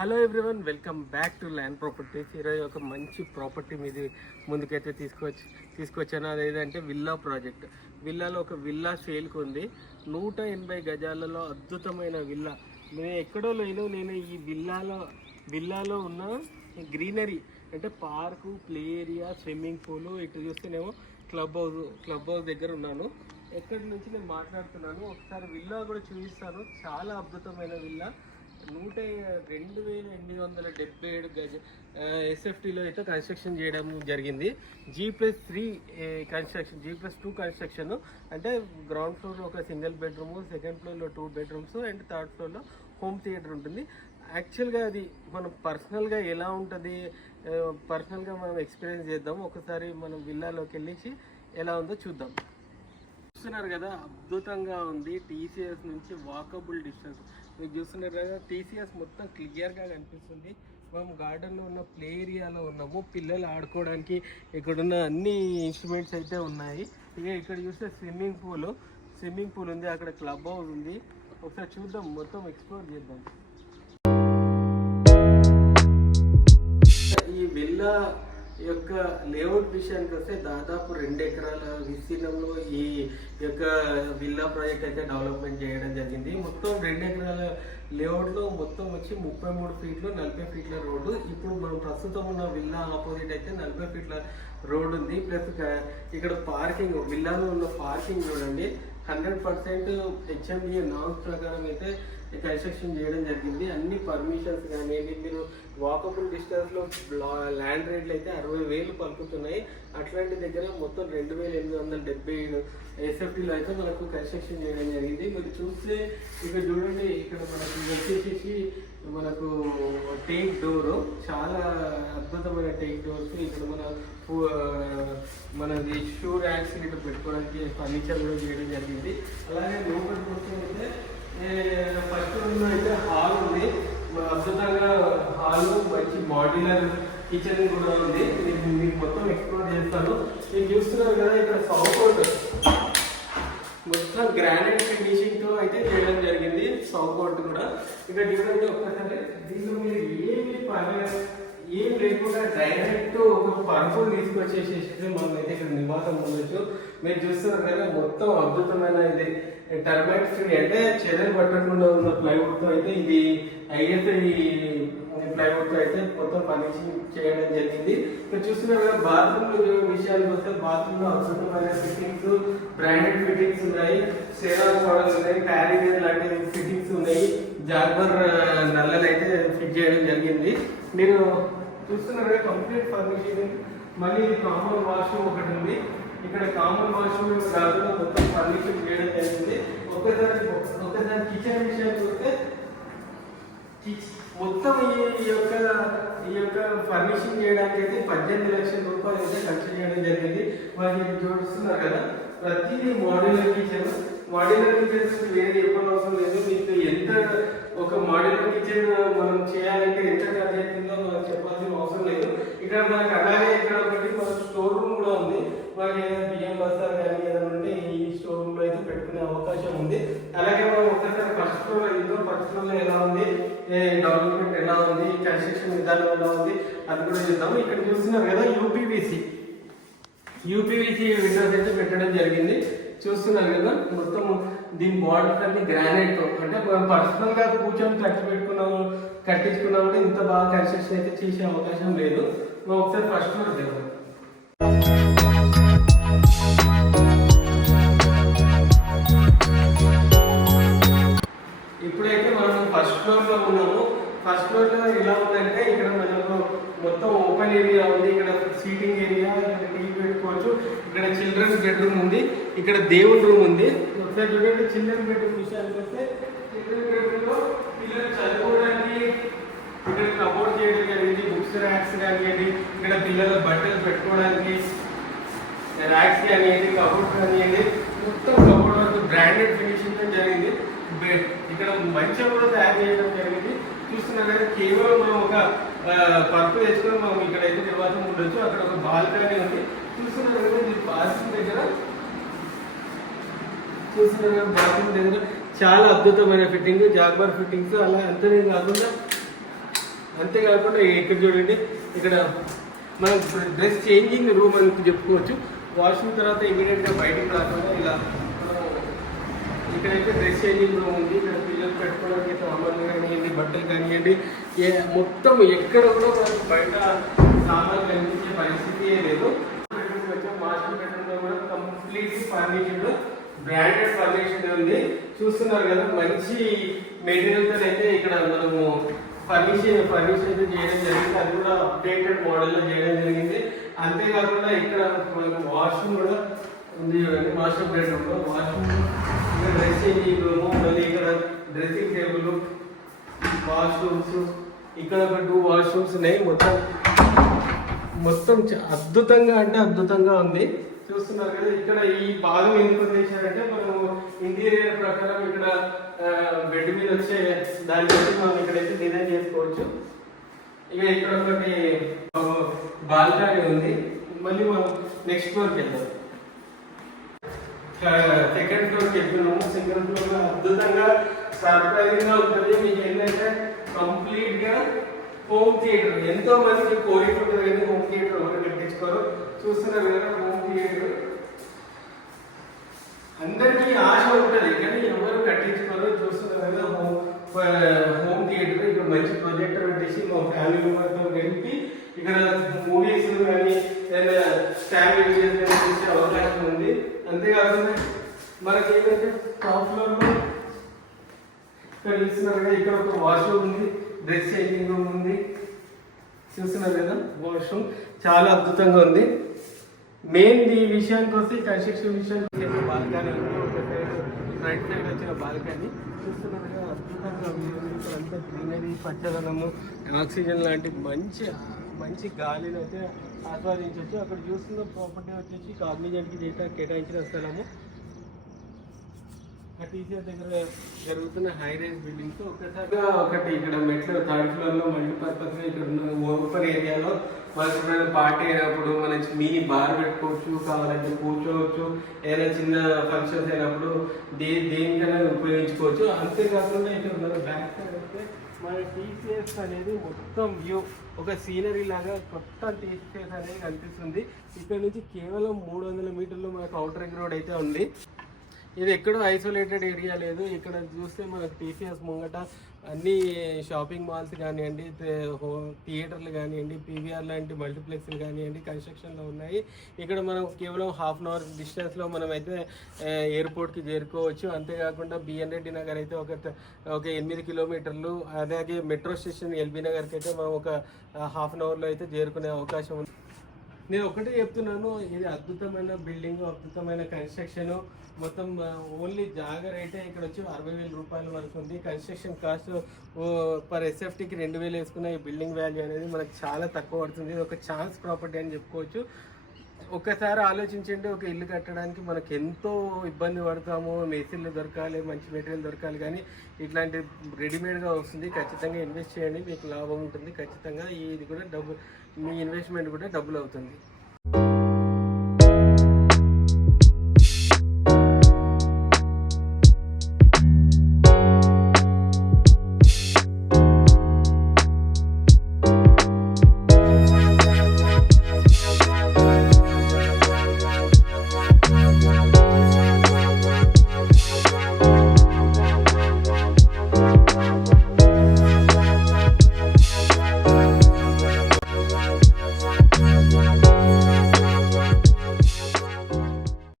Hello everyone, welcome back to land properties. ఈరోజు ఒక మంచి ప్రాపర్టీ మీది ముందుకైతే తీసుకొచ్చాను. అదేంటంటే విల్లా ప్రాజెక్ట్. విల్లాలో ఒక విల్లా సేల్కి ఉంది. 180 గజాలలో అద్భుతమైన విల్లా. నేను ఎక్కడో లేను. నేను ఈ విల్లాలో ఉన్న గ్రీనరీ అంటే park, play area, swimming pool, ఇటు చూస్తేనేమో క్లబ్ హౌస్ దగ్గర ఉన్నాను. ఎక్కడి నుంచి నేను మాట్లాడుతున్నాను, ఒకసారి విల్లా కూడా చూపిస్తాను. చాలా అద్భుతమైన విల్లా. 2877 గజ ఎస్ఎఫ్టీలో అయితే కన్స్ట్రక్షన్ చేయడం జరిగింది. G+3 construction, G+2 construction. అంటే గ్రౌండ్ ఫ్లోర్లో ఒక సింగిల్ బెడ్రూమ్, సెకండ్ ఫ్లోర్లో 2 బెడ్రూమ్స్ అండ్ థర్డ్ ఫ్లోర్లో హోమ్ థియేటర్ ఉంటుంది. యాక్చువల్గా అది మనం పర్సనల్గా ఎలా ఉంటుంది, పర్సనల్గా మనం ఎక్స్పీరియన్స్ చేద్దాం. ఒకసారి మనం విల్లాలోకి వెళ్ళి ఎలా ఉందో చూద్దాం. చూస్తున్నారు కదా, అద్భుతంగా ఉంది. టీసీఎస్ నుంచి వాకబుల్ డిస్టెన్స్. మీరు చూస్తున్నారు కదా, టీసీఎస్ మొత్తం క్లియర్గా కనిపిస్తుంది. మనం గార్డెన్లో ఉన్న ప్లే ఏరియాలో ఉన్నాము. పిల్లలు ఆడుకోవడానికి ఇక్కడున్న అన్ని ఇన్స్ట్రుమెంట్స్ అయితే ఉన్నాయి. ఇక ఇక్కడ చూస్తే స్విమ్మింగ్ పూల్ ఉంది, అక్కడ క్లబ్ హౌస్ ఉంది. ఒకసారి చూద్దాం, మొత్తం ఎక్స్ప్లోర్ చేద్దాం. ఈ విల్లా యొక్క లేఅవుట్ విషయానికి వస్తే దాదాపు 2 ఎకరాల విస్తీర్ణంలో ఈ యొక్క విల్లా ప్రాజెక్ట్ అయితే డెవలప్మెంట్ చేయడం జరిగింది. మొత్తం 2 ఎకరాల లేఅవుట్లో మొత్తం వచ్చి 33 ఫీట్లు, 40 ఫీట్ల రోడ్డు. ఇప్పుడు మనం ప్రస్తుతం ఉన్న విల్లా ఆపోజిట్ అయితే 40 ఫీట్ల రోడ్డు ఉంది. ప్లస్ ఇక్కడ పార్కింగ్, విల్లాలో ఉన్న పార్కింగ్ చూడండి, 100% HMDA నామ్స్ ప్రకారం అయితే కన్స్ట్రక్షన్ చేయడం జరిగింది. అన్ని పర్మిషన్స్ కానివ్వండి, మీరు వాకబుల్ డిస్టెన్స్లో ల్యాండ్ రేట్లు అయితే 60,000 పలుకుతున్నాయి. అట్లాంటి దగ్గర మొత్తం 2877 ఎస్ఎఫ్టీలో అయితే మనకు కన్స్ట్రక్షన్ చేయడం జరిగింది. మీరు చూస్తే ఇక్కడ చూడండి, ఇక్కడ మనకు వచ్చేసి మనకు టేక్ డోర్, చాలా అద్భుతమైన టేక్ డోర్స్. ఇక్కడ మనది షూ ర్యాక్స్ ఇట్లా పెట్టుకోవడానికి ఫర్నిచర్ కూడా చేయడం జరిగింది. అలాగే లోపలికి వస్తే ఫస్ట్ రూమ్లో అయితే హాల్ ఉంది. అద్భుతంగా హాల్, మంచి మాడ్యులర్ కిచెన్ కూడా ఉంది. మీకు మొత్తం ఎక్స్ప్లోర్ చేస్తాను. మీరు చూస్తున్నారు కదా, ఇక్కడ సౌత్ మొత్తం గ్రానైట్ ఫినిషింగ్తో అయితే చేయడం జరిగింది. సౌత్ కూడా ఇక్కడ చూడండి ఒక్కసారి. దీంట్లో మీరు ఏం లేకుండా డైరెక్ట్ ఒక పరుపులు తీసుకొచ్చేసి మనం అయితే ఇక్కడ నివాసం ఉండొచ్చు. మీరు చూస్తున్నారు కదా, మొత్తం అద్భుతమైన ఇది టర్మైట్ ఫ్రీ, అంటే చెదలు పట్టకుండా ఉన్న ప్లైవుడ్తో అయితే ఇది ISI ప్లైవుడ్తో అయితే మొత్తం ఫర్నిషింగ్ చేయడం జరిగింది. మీరు చూస్తున్నారు కదా, బాత్రూమ్ విషయానికి వస్తే బాత్రూంలో అద్భుతమైన ఫిట్టింగ్స్, బ్రాండెడ్ ఫిట్టింగ్స్ ఉన్నాయి, సేరాన్ మోడల్ ఉన్నాయి, క్యారియర్ లాంటి ఫిట్టింగ్స్ ఉన్నాయి. జాగ్వర్ నల్లలు అయితే ఫిట్ చేయడం జరిగింది. మీరు చూస్తున్నారు కంప్లీట్ ఫర్నిషింగ్. మళ్ళీ కామన్ వాష్రూమ్ ఒకటి ఉంది. ఇక్కడ కామన్ వాష్రూమ్ కాకుండా మొత్తం ఫర్నిషింగ్ చేయడం జరిగింది. ఒకసారి కిచెన్ విషయానికి వస్తే మొత్తం ఈ యొక్క ఫర్నిషింగ్ చేయడానికి అయితే 18 లక్షల రూపాయలు అయితే ఖర్చు చేయడం జరిగింది. వాళ్ళు చూస్తున్నారు కదా, ప్రతిదీ మాడ్యులర్ కిచెన్. మాడ్యులర్ కిచెన్స్ వేరే చెప్పడం అవసరం లేదు. మీకు ఎంత ఒక మాడ్యులర్ కిచెన్ మనం చేయాలంటే ఎంత ఖర్చు అవుతుందో మనం చెప్పాల్సిన అవసరం లేదు. ఇక్కడ మనకు అలాగే ఇక్కడ ఒకటి మనకు స్టోర్ రూమ్ కూడా ఉంది. మనకి ఏదైనా బియ్యం బస్తాలు కానీ ఏదైనా ఉంటే ఈ స్టోర్ రూమ్ లో అయితే పెట్టుకునే అవకాశం ఉంది. అలాగే మనం ఒక్కసారి ఫస్ట్ ఫ్లోర్ లో ఎలా ఉంది, డెవలప్మెంట్ ఎలా ఉంది, కన్స్ట్రక్షన్ విధానం ఎలా ఉంది అది కూడా చూద్దాము. ఇక్కడ చూస్తున్నారు కదా, యూపీవీసీ విండోస్ అయితే పెట్టడం జరిగింది. చూస్తున్నారు కదా, మొత్తం దీని బార్డర్ అన్ని గ్రానైట్. అంటే మనం పర్సనల్ గా కూర్చొని కట్టించుకున్నామంటే ఇంత బాగా కన్స్ట్రక్షన్ అయితే చేసే అవకాశం లేదు. మనం ఒకసారి ఫస్ట్ ఫ్లోర్ చేద్దాం. ఇప్పుడైతే మనం ఫస్ట్ ఫ్లోర్ లో ఉన్నాము. ఫస్ట్ ఫ్లోర్ లో ఎలా ఉందంటే, ఇక్కడ మనకు మొత్తం ఓపెన్ ఏరియా ఉంది. ఇక్కడ సీటింగ్ ఏరియా, ఇక్కడ టీవీ పెట్టుకోవచ్చు. ఇక్కడ చిల్డ్రన్స్ బెడ్రూమ్ ఉంది, ఇక్కడ దేవుడి రూమ్ ఉంది. ఒకసారి చూడండి, చిల్డ్రన్ బెడ్రూమ్ విషయానికి వస్తే చిల్డ్రన్ బెడ్రూమ్ లో పిల్లలు చదువుకోవడానికి ఇక్కడ కబోర్డ్ చేయడం జరిగింది. బుక్స్ ర్యాక్స్ కానివ్వండి, ఇక్కడ పిల్లల బట్టలు పెట్టుకోవడానికి ర్యాక్స్ కానివ్వండి, కబోర్డ్ కానివ్వండి, మొత్తం కబోర్డ్ వరకు బ్రాండెడ్ ఫినిషింగ్ జరిగింది. ఇక్కడ మంచిగా కూడా తయారు చేయడం జరిగింది. చూస్తున్నారు కదా, కేవలం మనం ఒక పరుపు తెచ్చుకొని మనం ఇక్కడ అయితే నివాసం ఉండొచ్చు. అక్కడ ఒక బాల్కనీ ఉంది. చూస్తున్నారు కదా, బాత్రూమ్ దగ్గర చాలా అద్భుతమైన ఫిట్టింగ్, జాగ్వర్ ఫిట్టింగ్స్. అలా అంతనే కాకుండా అంతేకాకుండా ఇక్కడ చూడండి, ఇక్కడ మనం డ్రెస్ చేంజింగ్ రూమ్ అని చెప్పుకోవచ్చు. వాష్రూమ్ తర్వాత ఇమీడియట్గా బయటికి రాకుండా ఇలా ఇక్కడైతే డ్రెస్ చేంజింగ్ రూమ్ ఉంది. ఇక్కడ పిల్లలు పెట్టుకోవడానికి సామాన్లు కానివ్వండి, బట్టలు కానివ్వండి, మొత్తం ఎక్కడ కూడా మనకు బయట సామాన్లు కనిపించే పరిస్థితి లేదు. బెడ్రూమ్కి వచ్చాం. మాస్టర్ బెడ్రూమ్లో కూడా కంప్లీట్ ఫర్నిచర్డ్ బ్రాండెడ్ ఫర్నిచర్ ఉంది. చూస్తున్నారు కదా, మంచి మెటీరియల్తో అయితే ఇక్కడ మనము ఫర్నిచర్ చేయడం జరిగింది. అది కూడా అప్డేటెడ్ మోడల్లో చేయడం జరిగింది. అంతేకాకుండా ఇక్కడ మనకు వాష్రూమ్ కూడా ఉంది చూడండి. మాస్టర్ బెడ్రూమ్లో వాష్రూమ్, ఇక్కడ డ్రెస్ చేంజింగ్ రూము, మళ్ళీ ఇక్కడ డ్రెస్సింగ్ టేబుల్, వాష్రూమ్స్, ఇక్కడ ఒక 2 వాష్రూమ్స్ ఉన్నాయి. మొత్తం అద్భుతంగా అంటే అద్భుతంగా ఉంది. చూస్తున్నారు కదా, ఇక్కడ ఈ భాగం ఎందుకు చేశారంటే మనము ఇంటీరియర్ ప్రకారం ఇక్కడ బెడ్ మీద వచ్చే దాన్ని బట్టి మనం ఇక్కడైతే డిజైన్ చేసుకోవచ్చు. ఇక ఇక్కడ ఒకటి బాల్కనీ ఉంది. మళ్ళీ మనం నెక్స్ట్ ఫ్లోర్కి వెళ్దాం. సెకండ్ ఫ్లోర్కి వెళ్తున్నాము. సెకండ్ ఫ్లోర్ అద్భుతంగా సర్ప్రైజింగ్ గా ఉంటుంది. మీకు ఏంటంటే కంప్లీట్ గా హోమ్ థియేటర్. ఎంతో మందికి కోరిక ఉంటుంది కానీ హోమ్ థియేటర్ ఎవరు కట్టించుకోరు. చూస్తున్నారు కదా, హోమ్ థియేటర్ అందరికీ ఆశ ఉంటుంది కానీ ఎవరు కట్టించుకోరు. చూస్తున్నారు కదా, హోమ్ థియేటర్. ఇక్కడ మంచి ప్రొజెక్టర్ పెట్టేసి మా ఫ్యామిలీ మెంబర్తో కలిపి ఇక్కడ మూవీస్ కానీ ఏదైనా స్టాండ్ చేసే అవకాశం ఉంది. అంతేకాకుండా మనకి ఏంటంటే టాప్ ఫ్లోర్లో ఇక్కడ చూస్తున్నారు కదా, ఇక్కడ ఒక వాష్రూమ్ ఉంది, డ్రెస్ చేంజింగ్ రూమ్ ఉంది. చూస్తున్నారు కదా, వాష్రూమ్ చాలా అద్భుతంగా ఉంది. మెయిన్ ఈ విషయానికి వస్తే కన్స్ట్రక్షన్ విషయానికి బాల్కనీ ఉంది. ఒక సైడ్ రైట్ సైడ్ వచ్చిన బాల్కనీ చూస్తున్నారు కదా, అద్భుతంగా ఉంది. ఇక్కడ అంతా గ్రీనరీ, పచ్చదనము, ఆక్సిజన్ లాంటి మంచి గాలిని అయితే ఆస్వాదించవచ్చు. అక్కడ చూస్తున్న ప్రాపర్టీ వచ్చేసి కాగ్నిజెంట్కి కేటాయించిన స్థలము. టీసీఆర్ దగ్గర జరుగుతున్న హై రైజ్ బిల్డింగ్స్. ఒకటి ఇక్కడ మెట్లు 3rd ఫ్లోర్లో మల్టీపర్పస్ ఇక్కడ ఉన్న ఓపెన్ ఏరియాలో మనకి పార్టీ అయినప్పుడు మనం మినీ బార్ పెట్టుకోవచ్చు, కావాలంటే కూర్చోవచ్చు. ఏదైనా చిన్న ఫంక్షన్స్ అయినప్పుడు దేనికైనా ఉపయోగించుకోవచ్చు. అంతేకాకుండా ఇక్కడ మన బ్యాక్ సైడ్ అయితే మన టీసీఎస్ అనేది మొత్తం వ్యూ ఒక సీనరీ లాగా కొత్త టీసీఎస్ అనేది కనిపిస్తుంది. ఇక్కడ నుంచి కేవలం 300 మీటర్లు మనకు అవుటర్ రింగ్ రోడ్ అయితే ఉంది. ఇది ఎక్కడో ఐసోలేటెడ్ ఏరియా లేదు. ఇక్కడ చూస్తే మనకు టీసీఎస్ ముంగట అన్ని షాపింగ్ మాల్స్ కానివ్వండి, థియేటర్లు కానివ్వండి, పీవీఆర్ లాంటి మల్టీప్లెక్స్లు కానివ్వండి కన్స్ట్రక్షన్లో ఉన్నాయి. ఇక్కడ మనం కేవలం 1/2 అవర్ డిస్టెన్స్లో మనం అయితే ఎయిర్పోర్ట్కి చేరుకోవచ్చు. అంతేకాకుండా బిఎన్ రెడ్డి నగర్ అయితే ఒక 8 కిలోమీటర్లు, అలాగే మెట్రో స్టేషన్ ఎల్బీ నగర్కి అయితే మనం ఒక 1/2 అవర్లో అయితే చేరుకునే అవకాశం ఉంది. నేను ఒకటే చెప్తున్నాను, ఇది అద్భుతమైన బిల్డింగ్, అద్భుతమైన కన్స్ట్రక్షన్. మొత్తం ఓన్లీ జాగా రేటే ఇక్కడ వచ్చి 60,000 రూపాయల వరకు ఉంది. కన్స్ట్రక్షన్ కాస్ట్ పర్ ఎస్ఎఫ్టీకి 2,000 వేసుకున్న ఈ బిల్డింగ్ వాల్యూ అనేది మనకు చాలా తక్కువ పడుతుంది. ఇది ఒక ఛాన్స్ ప్రాపర్టీ అని చెప్పుకోవచ్చు. ఒక్కసారి ఆలోచించండి, ఒక ఇల్లు కట్టడానికి మనకు ఎంతో ఇబ్బంది పడతాము. మేస్త్రీలు దొరకాలి, మంచి మెటీరియల్ దొరకాలి, కానీ ఇట్లాంటి రెడీమేడ్గా వస్తుంది. ఖచ్చితంగా ఇన్వెస్ట్ చేయండి, మీకు లాభం ఉంటుంది. ఖచ్చితంగా ఇది కూడా మీ ఇన్వెస్ట్మెంట్ కూడా డబ్బులు అవుతుంది.